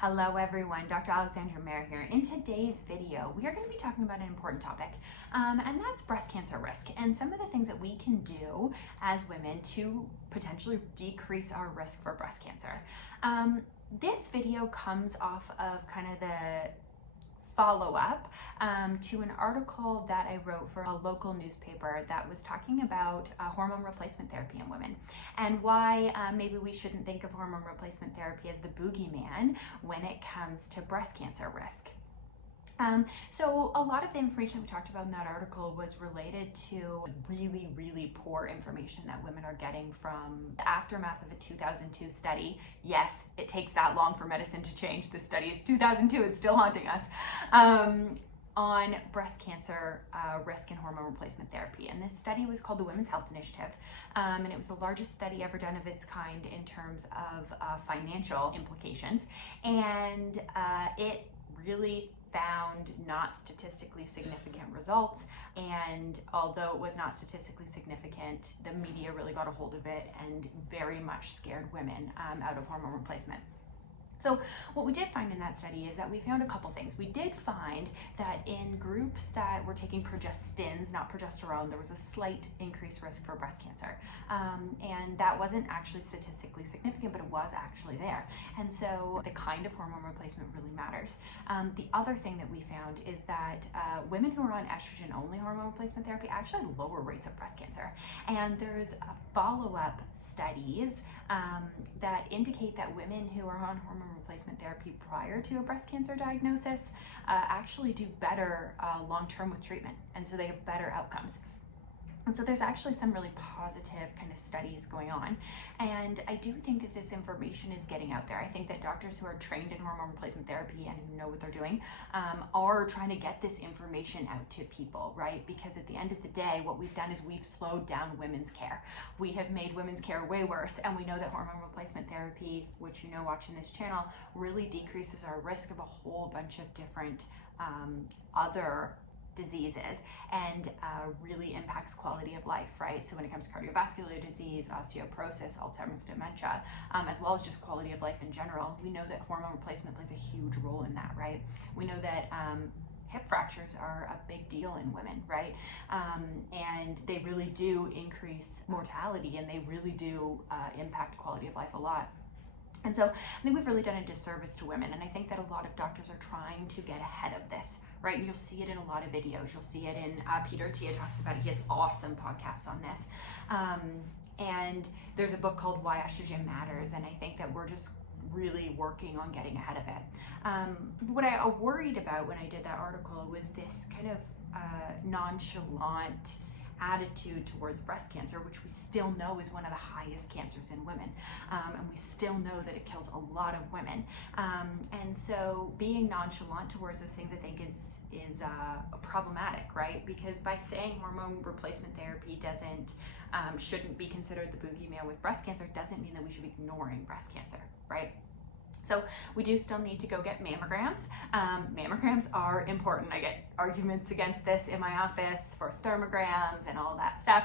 Hello everyone, Dr. Alexandra here. In today's video, we are going to be talking about an important topic, and that's breast cancer risk and some of the things that we can do as women to potentially decrease our risk for breast cancer. This video comes off of kind of the follow-up to an article that I wrote for a local newspaper that was talking about hormone replacement therapy in women and why maybe we shouldn't think of hormone replacement therapy as the boogeyman when it comes to breast cancer risk. So a lot of the information we talked about in that article was related to really poor information that women are getting from the aftermath of a 2002 study. Yes, it takes that long for medicine to change. This study is 2002, it's still haunting us. On breast cancer risk and hormone replacement therapy. And this study was called the Women's Health Initiative. And it was the largest study ever done of its kind in terms of financial implications. And it really found not statistically significant results, and although it was not statistically significant, the media really got a hold of it and very much scared women out of hormone replacement. So what we did find in that study is that we found a couple things. We did find that in groups that were taking progestins, not progesterone, there was a slight increased risk for breast cancer. And that wasn't actually statistically significant, but it was actually there. And so the kind of hormone replacement really matters. The other thing that we found is that women who are on estrogen-only hormone replacement therapy actually have lower rates of breast cancer. And there's follow-up studies that indicate that women who are on hormone replacement therapy prior to a breast cancer diagnosis actually do better long-term with treatment, and so they have better outcomes. And so there's actually some really positive kind of studies going on. And I do think that this information is getting out there. I think that doctors who are trained in hormone replacement therapy and who know what they're doing are trying to get this information out to people, right? Because at the end of the day, what we've done is we've slowed down women's care. We have made women's care way worse. And we know that hormone replacement therapy, which you know watching this channel, really decreases our risk of a whole bunch of different other diseases and really impacts quality of life, right? So when it comes to cardiovascular disease, osteoporosis, Alzheimer's, dementia, as well as just quality of life in general, we know that hormone replacement plays a huge role in that, right? We know that hip fractures are a big deal in women, right? And they really do increase mortality, and they really do impact quality of life a lot. And so I think we've really done a disservice to women, and I think that a lot of doctors are trying to get ahead of this, right? And you'll see it in a lot of videos. You'll see it in Peter Tia talks about it. He has awesome podcasts on this. And there's a book called Why Estrogen Matters, and I think that we're just really working on getting ahead of it. What I worried about when I did that article was this kind of nonchalant attitude towards breast cancer, which we still know is one of the highest cancers in women, and we still know that it kills a lot of women, and so being nonchalant towards those things I think is problematic, right? Because by saying hormone replacement therapy shouldn't be considered the boogeyman with breast cancer doesn't mean that we should be ignoring breast cancer, right? So we do still need to go get mammograms. Mammograms are important. I get arguments against this in my office for thermograms and all that stuff.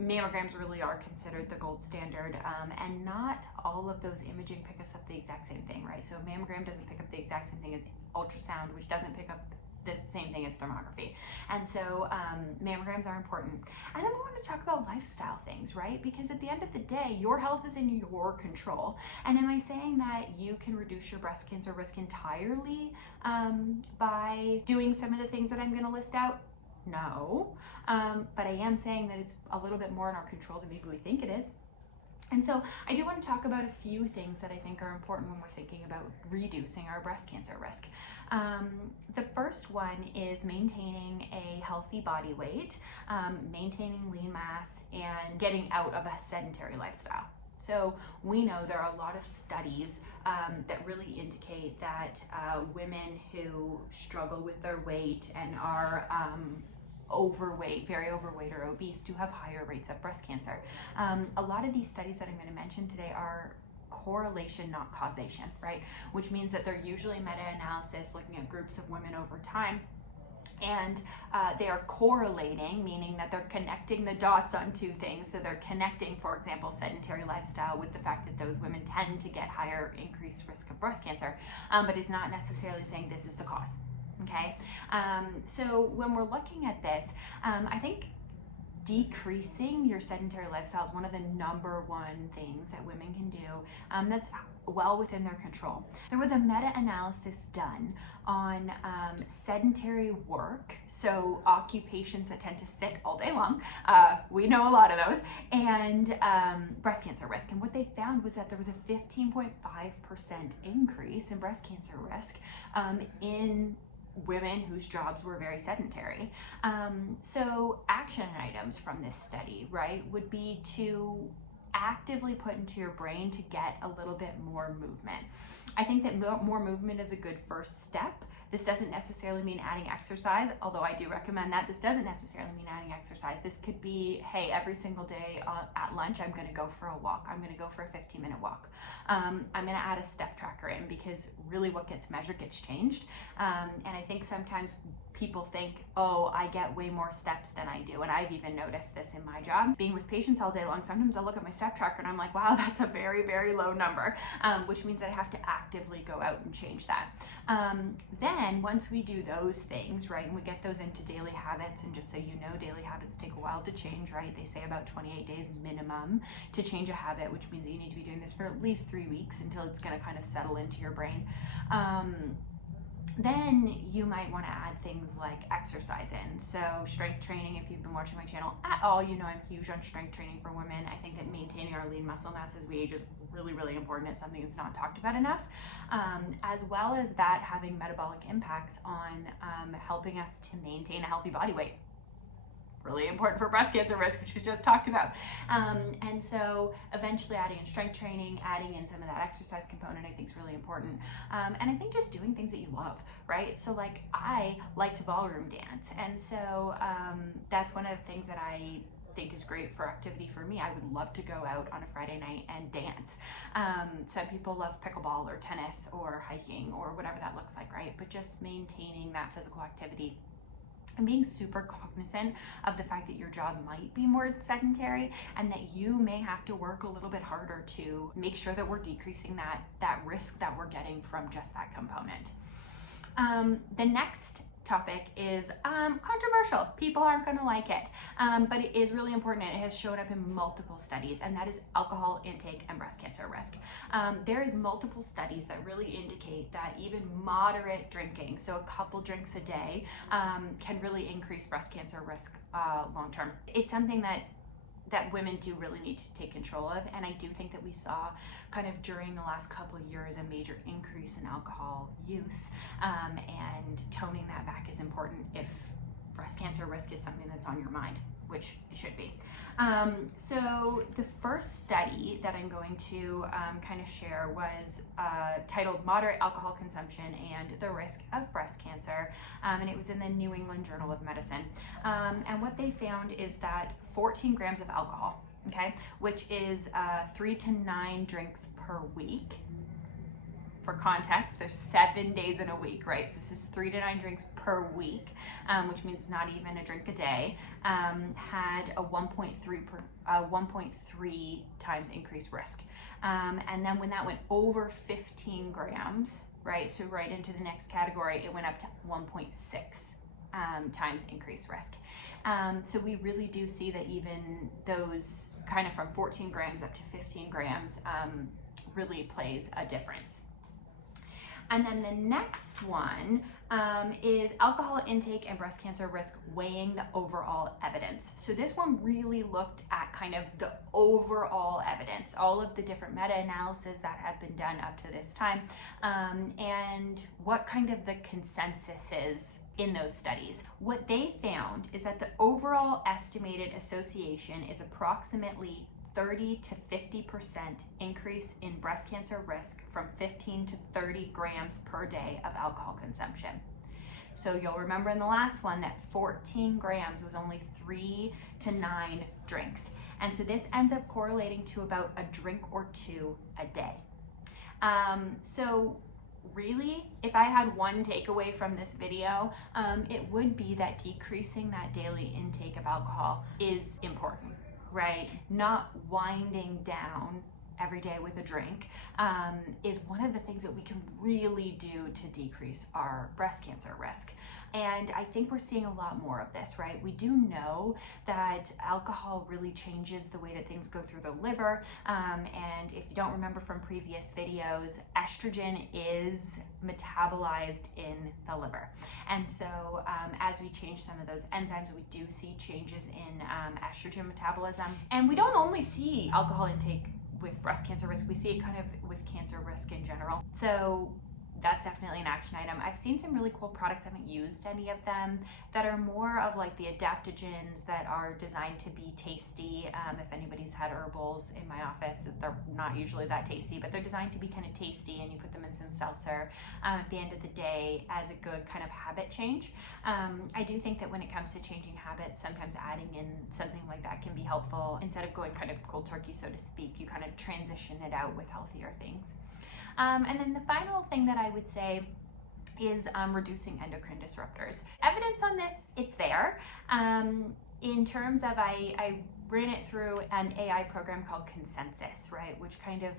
Mammograms really are considered the gold standard, and not all of those imaging pick us up the exact same thing, right? So a mammogram doesn't pick up the exact same thing as ultrasound, which doesn't pick up the same thing as thermography. And so mammograms are important. And then we want to talk about lifestyle things, right? Because at the end of the day, your health is in your control. And am I saying that you can reduce your breast cancer risk entirely by doing some of the things that I'm going to list out? No. But I am saying that it's a little bit more in our control than maybe we think it is. And so I do want to talk about a few things that I think are important when we're thinking about reducing our breast cancer risk. The first one is maintaining a healthy body weight, maintaining lean mass, and getting out of a sedentary lifestyle. So we know there are a lot of studies that really indicate that women who struggle with their weight and are overweight, very overweight or obese, to have higher rates of breast cancer. A lot of these studies that I'm going to mention today are correlation, not causation, right? Which means that they're usually meta-analysis looking at groups of women over time. And they are correlating, meaning that they're connecting the dots on two things. So they're connecting, for example, sedentary lifestyle with the fact that those women tend to get higher increased risk of breast cancer, but it's not necessarily saying this is the cause. Okay, so when we're looking at this, I think decreasing your sedentary lifestyle is one of the number one things that women can do that's well within their control. There was a meta-analysis done on sedentary work, so occupations that tend to sit all day long, we know a lot of those, and breast cancer risk. And what they found was that there was a 15.5% increase in breast cancer risk in women whose jobs were very sedentary. So action items from this study, right, would be to actively put into your brain to get a little bit more movement. I think that more movement is a good first step. This doesn't necessarily mean adding exercise, although I do recommend that. This doesn't necessarily mean adding exercise. This could be, hey, every single day at lunch, I'm gonna go for a walk. I'm gonna go for a 15-minute walk. I'm gonna add a step tracker in, because really what gets measured gets changed. And I think sometimes people think, oh, I get way more steps than I do. And I've even noticed this in my job. Being with patients all day long, sometimes I'll look at my step tracker and I'm like, wow, that's a very, very low number, which means that I have to actively go out and change that. Then once we do those things, right, and we get those into daily habits, and just so you know, daily habits take a while to change, right? They say about 28 days minimum to change a habit, which means you need to be doing this for at least 3 weeks until it's gonna kind of settle into your brain. Then you might want to add things like exercise in. So strength training, if you've been watching my channel at all, you know I'm huge on strength training for women. I think that maintaining our lean muscle mass as we age is really, really important. It's something that's not talked about enough. As well as that having metabolic impacts on helping us to maintain a healthy body weight. Really important for breast cancer risk, which we just talked about. And so eventually adding in strength training, adding in some of that exercise component, I think is really important. And I think just doing things that you love, right? So like I like to ballroom dance. And so that's one of the things that I think is great for activity for me. I would love to go out on a Friday night and dance. Some people love pickleball or tennis or hiking or whatever that looks like, right? But just maintaining that physical activity and being super cognizant of the fact that your job might be more sedentary and that you may have to work a little bit harder to make sure that we're decreasing that risk that we're getting from just that component. The next topic is controversial. People aren't going to like it, but it is really important, and it has shown up in multiple studies, and that is alcohol intake and breast cancer risk. There is multiple studies that really indicate that even moderate drinking, so a couple drinks a day, can really increase breast cancer risk long term. It's something that women do really need to take control of. And I do think that we saw kind of during the last couple of years a major increase in alcohol use, and toning that back is important if breast cancer risk is something that's on your mind, which it should be. So the first study that I'm going to kind of share was titled Moderate Alcohol Consumption and the Risk of Breast Cancer, and it was in the New England Journal of Medicine. And what they found is that 14 grams of alcohol, okay, which is 3 to 9 drinks per week. For context, there's 7 days in a week, right? So this is 3 to 9 drinks per week, which means not even a drink a day, had a 1.3 times increased risk. And then when that went over 15 grams, right, so right into the next category, it went up to 1.6 times increased risk. So we really do see that even those kind of from 14 grams up to 15 grams really plays a difference. And then the next one is alcohol intake and breast cancer risk, weighing the overall evidence. So this one really looked at kind of the overall evidence, all of the different meta-analysis that have been done up to this time, and what kind of the consensus is in those studies. What they found is that the overall estimated association is approximately 30 to 50% increase in breast cancer risk from 15 to 30 grams per day of alcohol consumption. So you'll remember in the last one that 14 grams was only 3 to 9 drinks. And so this ends up correlating to about a drink or two a day. So really, if I had one takeaway from this video, it would be that decreasing that daily intake of alcohol is important, right? Not winding down every day with a drink is one of the things that we can really do to decrease our breast cancer risk. And I think we're seeing a lot more of this, right? We do know that alcohol really changes the way that things go through the liver. And if you don't remember from previous videos, estrogen is metabolized in the liver. And so as we change some of those enzymes, we do see changes in estrogen metabolism. And we don't only see alcohol intake with breast cancer risk, we see it kind of with cancer risk in general. So that's definitely an action item. I've seen some really cool products, I haven't used any of them, that are more of like the adaptogens that are designed to be tasty. If anybody's had herbals in my office, they're not usually that tasty, but they're designed to be kind of tasty, and you put them in some seltzer at the end of the day as a good kind of habit change. I do think that when it comes to changing habits, sometimes adding in something like that can be helpful. Instead of going kind of cold turkey, so to speak, you kind of transition it out with healthier things. And then the final thing that I would say is reducing endocrine disruptors. Evidence on this, it's there. In terms of, I ran it through an AI program called Consensus, right, which kind of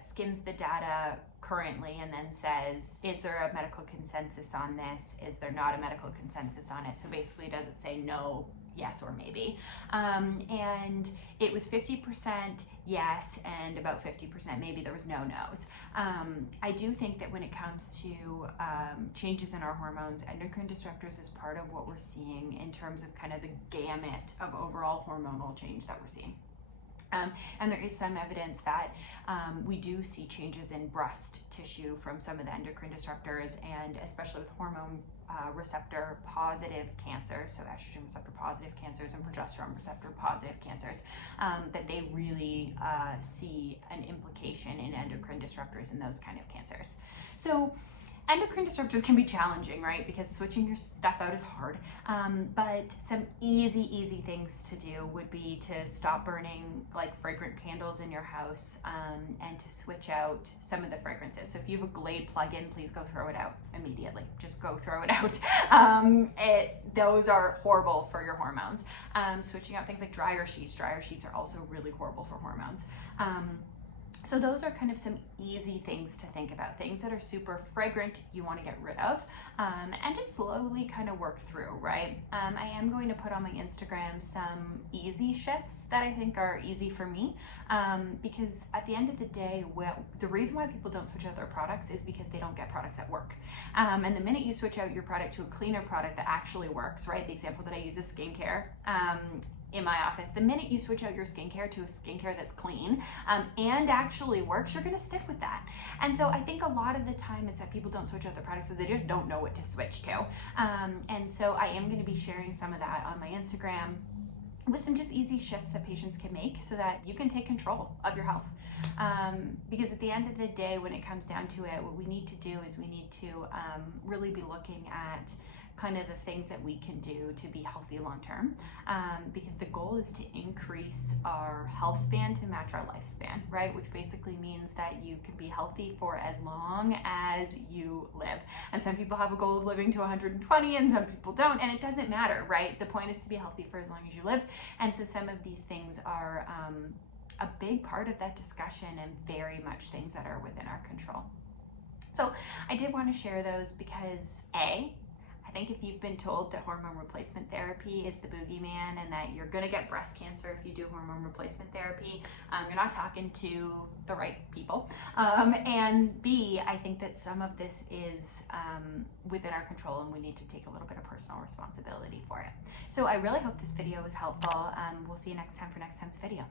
skims the data currently and then says, is there a medical consensus on this? Is there not a medical consensus on it? So basically, does it say no, yes, or maybe? And it was 50% yes and about 50% maybe. There was no no's. I do think that when it comes to changes in our hormones, endocrine disruptors is part of what we're seeing in terms of kind of the gamut of overall hormonal change that we're seeing. And there is some evidence that we do see changes in breast tissue from some of the endocrine disruptors, and especially with hormone receptor positive cancers, so estrogen receptor positive cancers and progesterone receptor positive cancers, that they really see an implication in endocrine disruptors in those kind of cancers. So endocrine disruptors can be challenging, right? Because switching your stuff out is hard. But some easy things to do would be to stop burning like fragrant candles in your house, and to switch out some of the fragrances. So if you have a Glade plug-in, please go throw it out immediately. Just go throw it out. Those are horrible for your hormones. Switching out things like dryer sheets. Dryer sheets are also really horrible for hormones. So those are kind of some easy things to think about, things that are super fragrant you want to get rid of, and just slowly kind of work through, right? I am going to put on my Instagram some easy shifts that I think are easy for me, because at the end of the day, the reason why people don't switch out their products is because they don't get products that work. And the minute you switch out your product to a cleaner product that actually works, right? The example that I use is skincare. In my office, the minute you switch out your skincare to a skincare that's clean and actually works, you're going to stick with that. And so I think a lot of the time it's that people don't switch out their products because they just don't know what to switch to. And so I am going to be sharing some of that on my Instagram with some just easy shifts that patients can make so that you can take control of your health. Because at the end of the day, when it comes down to it, what we need to do is we need to really be looking at kind of the things that we can do to be healthy long term, because the goal is to increase our health span to match our lifespan, right? Which basically means that you can be healthy for as long as you live. And some people have a goal of living to 120 and some people don't, and it doesn't matter, right? The point is to be healthy for as long as you live. And so some of these things are a big part of that discussion and very much things that are within our control. So I did want to share those because I think if you've been told that hormone replacement therapy is the boogeyman and that you're going to get breast cancer if you do hormone replacement therapy, you're not talking to the right people. And B, I think that some of this is within our control and we need to take a little bit of personal responsibility for it. So I really hope this video was helpful. We'll see you next time for next time's video.